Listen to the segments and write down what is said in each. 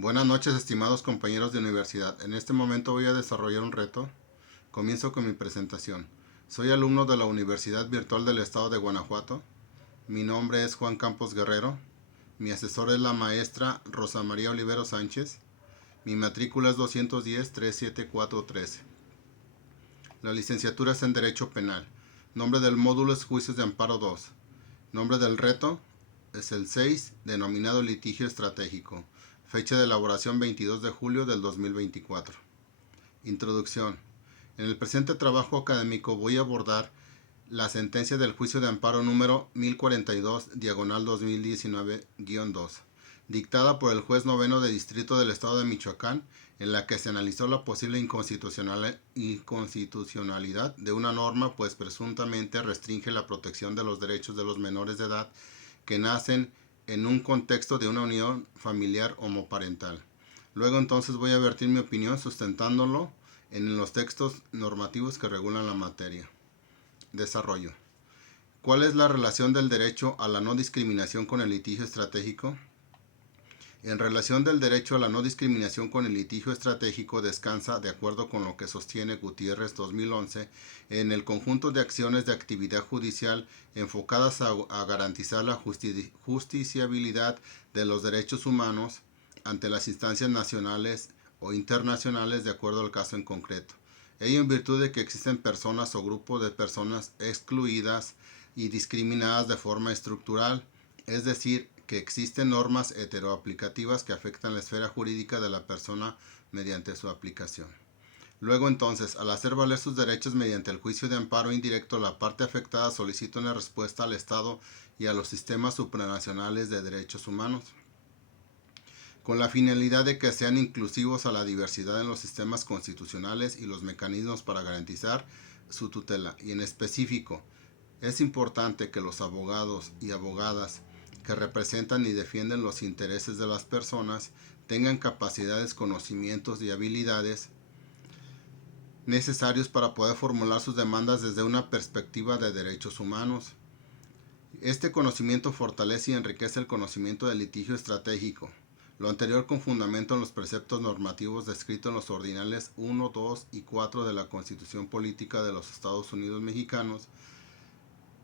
Buenas noches, estimados compañeros de universidad. En este momento voy a desarrollar un reto. Comienzo con mi presentación. Soy alumno de la Universidad Virtual del Estado de Guanajuato. Mi nombre es Juan Campos Guerrero. Mi asesor es la maestra Rosa María Olivero Sánchez. Mi matrícula es 210-37413. La licenciatura es en Derecho Penal. Nombre del módulo es Juicios de Amparo 2. Nombre del reto es el 6, denominado litigio estratégico. Fecha de elaboración 22 de julio del 2024. Introducción. En el presente trabajo académico voy a abordar la sentencia del juicio de amparo número 1042, diagonal 2019-2, dictada por el juez noveno de distrito del estado de Michoacán, en la que se analizó la posible inconstitucionalidad de una norma, pues presuntamente restringe la protección de los derechos de los menores de edad que nacen en un contexto de una unión familiar homoparental. Luego entonces voy a vertir mi opinión sustentándolo en los textos normativos que regulan la materia. Desarrollo. ¿Cuál es la relación del derecho a la no discriminación con el litigio estratégico? En relación del derecho a la no discriminación con el litigio estratégico descansa, de acuerdo con lo que sostiene Gutiérrez 2011, en el conjunto de acciones de actividad judicial enfocadas a garantizar la justiciabilidad de los derechos humanos ante las instancias nacionales o internacionales de acuerdo al caso en concreto. Ello en virtud de que existen personas o grupos de personas excluidas y discriminadas de forma estructural, es decir, que existen normas heteroaplicativas que afectan la esfera jurídica de la persona mediante su aplicación. Luego entonces, al hacer valer sus derechos mediante el juicio de amparo indirecto, la parte afectada solicita una respuesta al Estado y a los sistemas supranacionales de derechos humanos, con la finalidad de que sean inclusivos a la diversidad en los sistemas constitucionales y los mecanismos para garantizar su tutela. Y en específico, es importante que los abogados y abogadas que representan y defienden los intereses de las personas tengan capacidades, conocimientos y habilidades necesarios para poder formular sus demandas desde una perspectiva de derechos humanos. Este conocimiento fortalece y enriquece el conocimiento del litigio estratégico. Lo anterior con fundamento en los preceptos normativos descritos en los ordinales 1, 2 y 4 de la Constitución Política de los Estados Unidos Mexicanos,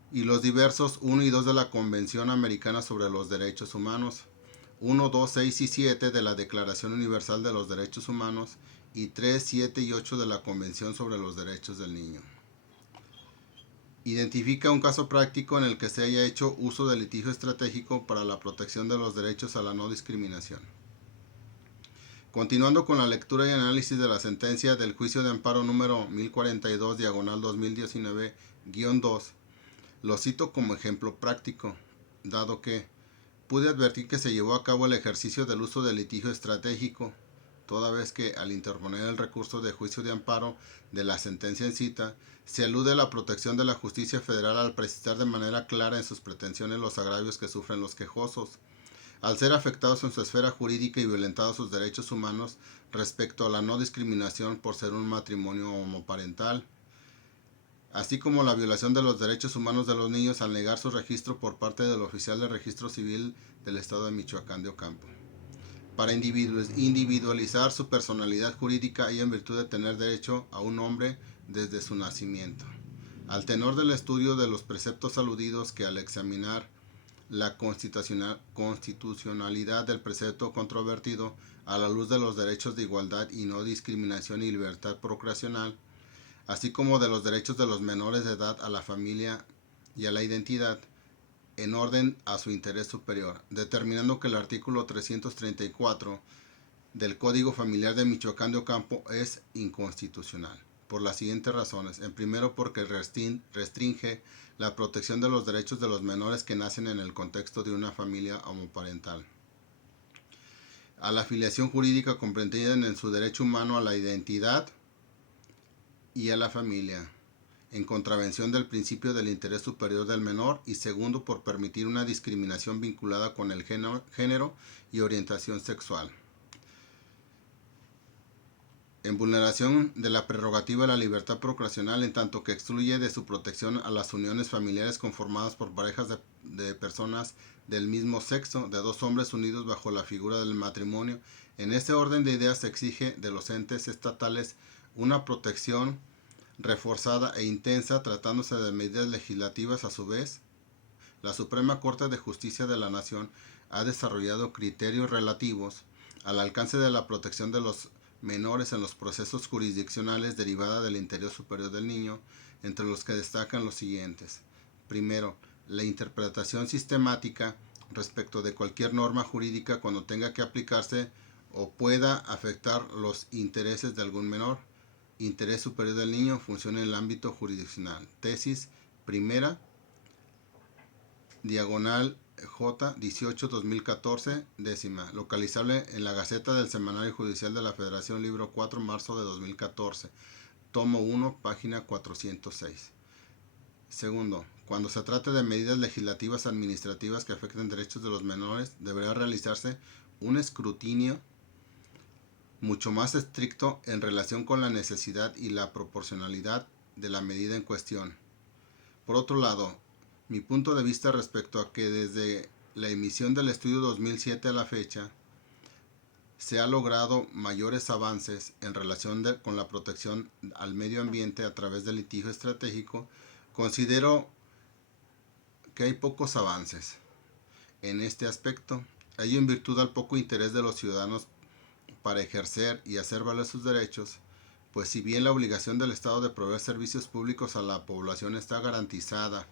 y los diversos 1 y 2 de la Convención Americana sobre los Derechos Humanos, 1, 2, 6 y 7 de la Declaración Universal de los Derechos Humanos y 3, 7 y 8 de la Convención sobre los Derechos del Niño. Identifica un caso práctico en el que se haya hecho uso del litigio estratégico para la protección de los derechos a la no discriminación. Continuando con la lectura y análisis de la sentencia del juicio de amparo número 1042, diagonal 2019-2, lo cito como ejemplo práctico, dado que pude advertir que se llevó a cabo el ejercicio del uso del litigio estratégico, toda vez que al interponer el recurso de juicio de amparo de la sentencia en cita, se alude a la protección de la justicia federal al precisar de manera clara en sus pretensiones los agravios que sufren los quejosos, al ser afectados en su esfera jurídica y violentados sus derechos humanos respecto a la no discriminación por ser un matrimonio homoparental, así como la violación de los derechos humanos de los niños al negar su registro por parte del oficial de registro civil del estado de Michoacán de Ocampo, para individualizar su personalidad jurídica y en virtud de tener derecho a un nombre desde su nacimiento. Al tenor del estudio de los preceptos aludidos, que al examinar la constitucionalidad del precepto controvertido a la luz de los derechos de igualdad y no discriminación y libertad procreacional, así como de los derechos de los menores de edad a la familia y a la identidad, en orden a su interés superior, determinando que el artículo 334 del Código Familiar de Michoacán de Ocampo es inconstitucional, por las siguientes razones. En primero, porque restringe la protección de los derechos de los menores que nacen en el contexto de una familia homoparental, a la filiación jurídica comprendida en su derecho humano a la identidad y a la familia, en contravención del principio del interés superior del menor, y segundo, por permitir una discriminación vinculada con el género y orientación sexual. en vulneración de la prerrogativa de la libertad procreacional, en tanto que excluye de su protección a las uniones familiares conformadas por parejas de personas del mismo sexo, de dos hombres unidos bajo la figura del matrimonio. En este orden de ideas se exige de los entes estatales una protección reforzada e intensa, tratándose de medidas legislativas. A su vez, la Suprema Corte de Justicia de la Nación ha desarrollado criterios relativos al alcance de la protección de los menores en los procesos jurisdiccionales derivada del interés superior del niño, entre los que destacan los siguientes. Primero, la interpretación sistemática respecto de cualquier norma jurídica cuando tenga que aplicarse o pueda afectar los intereses de algún menor. Interés superior del niño funciona en el ámbito jurisdiccional. Tesis primera, diagonal J 18-2014, décima, localizable en la Gaceta del Semanario Judicial de la Federación, libro 4, marzo de 2014, tomo 1, página 406. Segundo, cuando se trate de medidas legislativas administrativas que afecten derechos de los menores, deberá realizarse un escrutinio mucho más estricto en relación con la necesidad y la proporcionalidad de la medida en cuestión. Por otro lado, mi punto de vista respecto a que desde la emisión del estudio 2007 a la fecha se ha logrado mayores avances en relación con la protección al medio ambiente a través del litigio estratégico, considero que hay pocos avances en este aspecto, ello en virtud al poco interés de los ciudadanos para ejercer y hacer valer sus derechos, pues si bien la obligación del Estado de proveer servicios públicos a la población está garantizada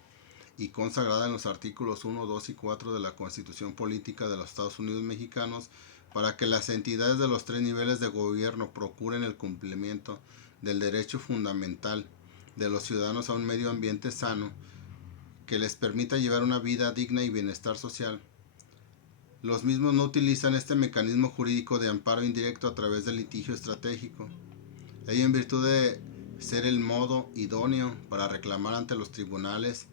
y consagrada en los artículos 1, 2 y 4 de la Constitución Política de los Estados Unidos Mexicanos, para que las entidades de los tres niveles de gobierno procuren el cumplimiento del derecho fundamental de los ciudadanos a un medio ambiente sano que les permita llevar una vida digna y bienestar social. Los mismos no utilizan este mecanismo jurídico de amparo indirecto a través del litigio estratégico. Ello en virtud de ser el modo idóneo para reclamar ante los tribunales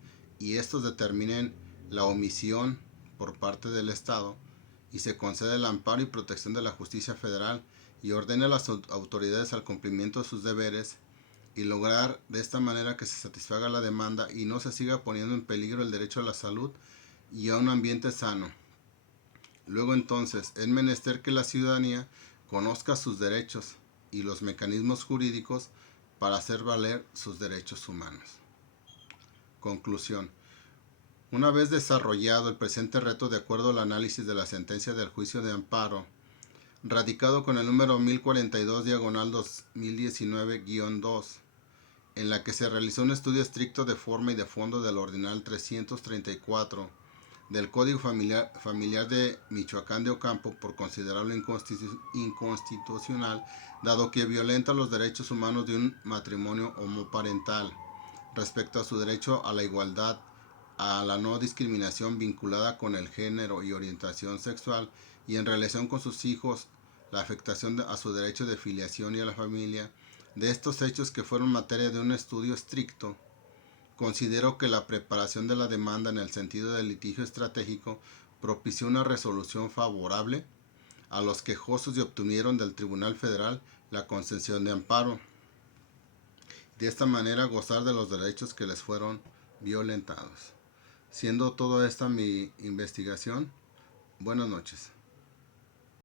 y estos determinen la omisión por parte del Estado y se concede el amparo y protección de la justicia federal y ordene a las autoridades al cumplimiento de sus deberes y lograr de esta manera que se satisfaga la demanda y no se siga poniendo en peligro el derecho a la salud y a un ambiente sano. Luego entonces es menester que la ciudadanía conozca sus derechos y los mecanismos jurídicos para hacer valer sus derechos humanos. Conclusión. Una vez desarrollado el presente reto de acuerdo al análisis de la sentencia del juicio de amparo, radicado con el número 1042 diagonal 2019-2, en la que se realizó un estudio estricto de forma y de fondo del ordinal 334 del Código Familiar de Michoacán de Ocampo por considerarlo inconstitucional, dado que violenta los derechos humanos de un matrimonio homoparental respecto a su derecho a la igualdad, a la no discriminación vinculada con el género y orientación sexual y en relación con sus hijos, la afectación a su derecho de filiación y a la familia. De estos hechos que fueron materia de un estudio estricto, considero que la preparación de la demanda en el sentido del litigio estratégico propició una resolución favorable a los quejosos y obtuvieron del Tribunal Federal la concesión de amparo. De esta manera gozar de los derechos que les fueron violentados. Siendo toda esta mi investigación, buenas noches.